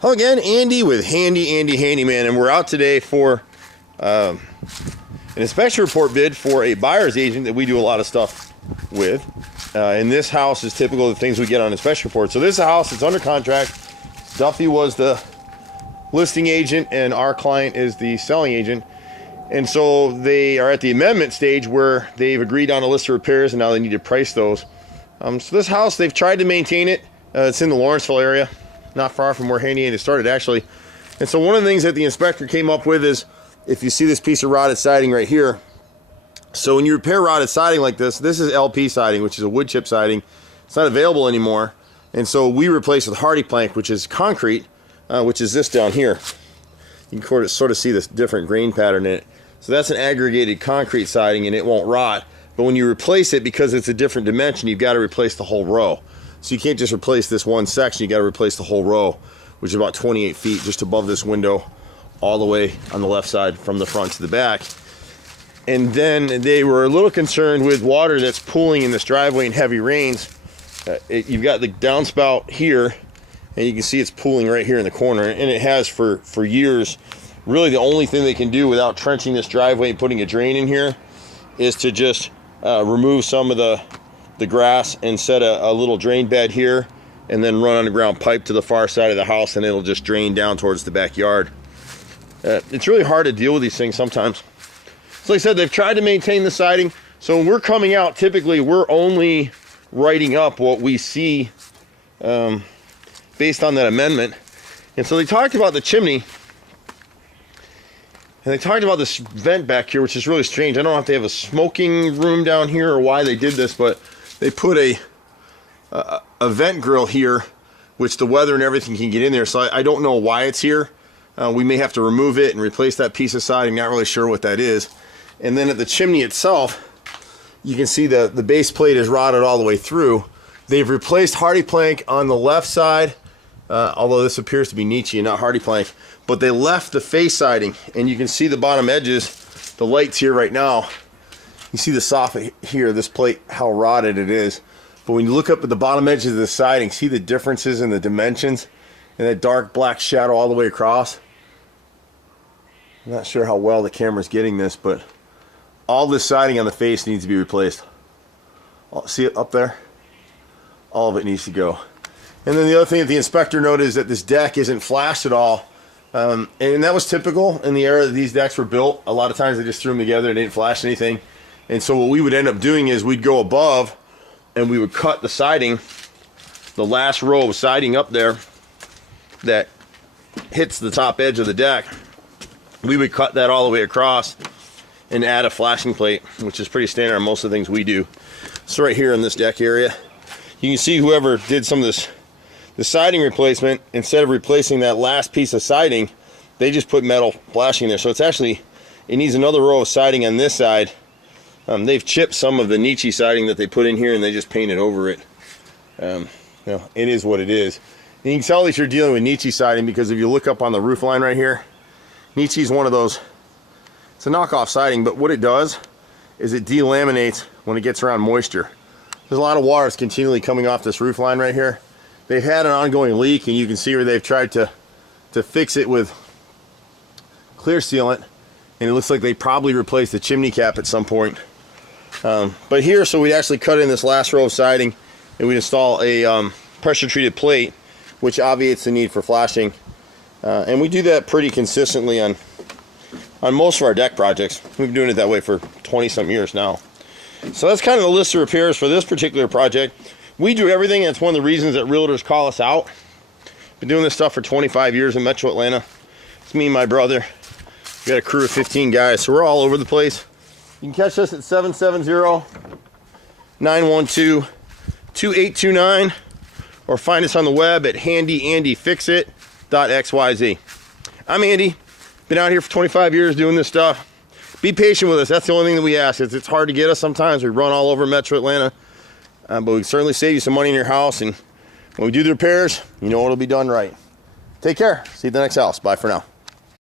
Hello again, Andy with Handy Andy Handyman, and we're out today for an inspection report bid for a buyer's agent that we do a lot of stuff with. And this house is typical of the things we get on inspection reports. So this is a house that's under contract. Duffy was the listing agent and our client is the selling agent. And so they are at the amendment stage where they've agreed on a list of repairs and now they need to price those. So this house, they've tried to maintain it. It's in the Lawrenceville area, not far from where HandyANDY started actually. And so one of the things that the inspector came up with is, if you see this piece of rotted siding right here, so when you repair rotted siding like this is LP siding, which is a wood chip siding. It's not available anymore. And so we replace with hardy plank, which is concrete, which is this down here. You can sort of see this different grain pattern in it. So that's an aggregated concrete siding and it won't rot. But when you replace it, because it's a different dimension, you've got to replace the whole row. So you can't just replace this one section, you got to replace the whole row, which is about 28 feet just above this window, all the way on the left side from the front to the back. And then they were a little concerned with water that's pooling in this driveway in heavy rains. You've got the downspout here, and you can see it's pooling right here in the corner, and it has for years. Really the only thing they can do without trenching this driveway and putting a drain in here is to just remove some of the grass and set a little drain bed here, and then run underground pipe to the far side of the house, and it'll just drain down towards the backyard. It's really hard to deal with these things sometimes. So like I said, they've tried to maintain the siding. So when we're coming out, typically we're only writing up what we see based on that amendment. And so they talked about the chimney, and they talked about this vent back here, which is really strange. I don't know if they have a smoking room down here or why they did this, but they put a vent grill here, which the weather and everything can get in there. So I don't know why it's here. We may have to remove it and replace that piece of siding. Not really sure what that is. And then at the chimney itself, you can see the base plate is rotted all the way through. They've replaced hardy plank on the left side, although this appears to be Nietzsche and not hardy plank. But they left the face siding, and you can see the bottom edges. The light's here right now. You see the soffit here, this plate, how rotted it is. But when you look up at the bottom edges of the siding, see the differences in the dimensions and that dark black shadow all the way across. I'm not sure how well the camera's getting this, but all this siding on the face needs to be replaced. See it up there? All of it needs to go. And then the other thing that the inspector noted is that this deck isn't flashed at all. And that was typical in the era that these decks were built. A lot of times they just threw them together and didn't flash anything. And so what we would end up doing is we'd go above and we would cut the siding, the last row of siding up there that hits the top edge of the deck. We would cut that all the way across and add a flashing plate, which is pretty standard on most of the things we do. So right here in this deck area, you can see whoever did some of the siding replacement, instead of replacing that last piece of siding, they just put metal flashing there. So it's actually, it needs another row of siding on this side. They've chipped some of the Nietzsche siding that they put in here and they just painted over it. You know, it is what it is. And you can tell that you're dealing with Nietzsche siding because if you look up on the roof line right here, Nietzsche is one of those, it's a knockoff siding, but what it does is it delaminates when it gets around moisture. There's a lot of water that's continually coming off this roof line right here. They've had an ongoing leak, and you can see where they've tried to fix it with clear sealant, and it looks like they probably replaced the chimney cap at some point. But here, so we actually cut in this last row of siding, and we install a pressure treated plate, which obviates the need for flashing. And we do that pretty consistently on most of our deck projects. We've been doing it that way for 20-some years now. So that's kind of the list of repairs for this particular project. We do everything. That's one of the reasons that realtors call us out. Been doing this stuff for 25 years in Metro Atlanta. It's me and my brother. We got a crew of 15 guys, so we're all over the place. You can catch us at 770-912-2829 or find us on the web at handyandyfixit.xyz. I'm Andy. Been out here for 25 years doing this stuff. Be patient with us. That's the only thing that we ask. It's hard to get us sometimes. We run all over Metro Atlanta. But we can certainly save you some money in your house. And when we do the repairs, you know it'll be done right. Take care. See you at the next house. Bye for now.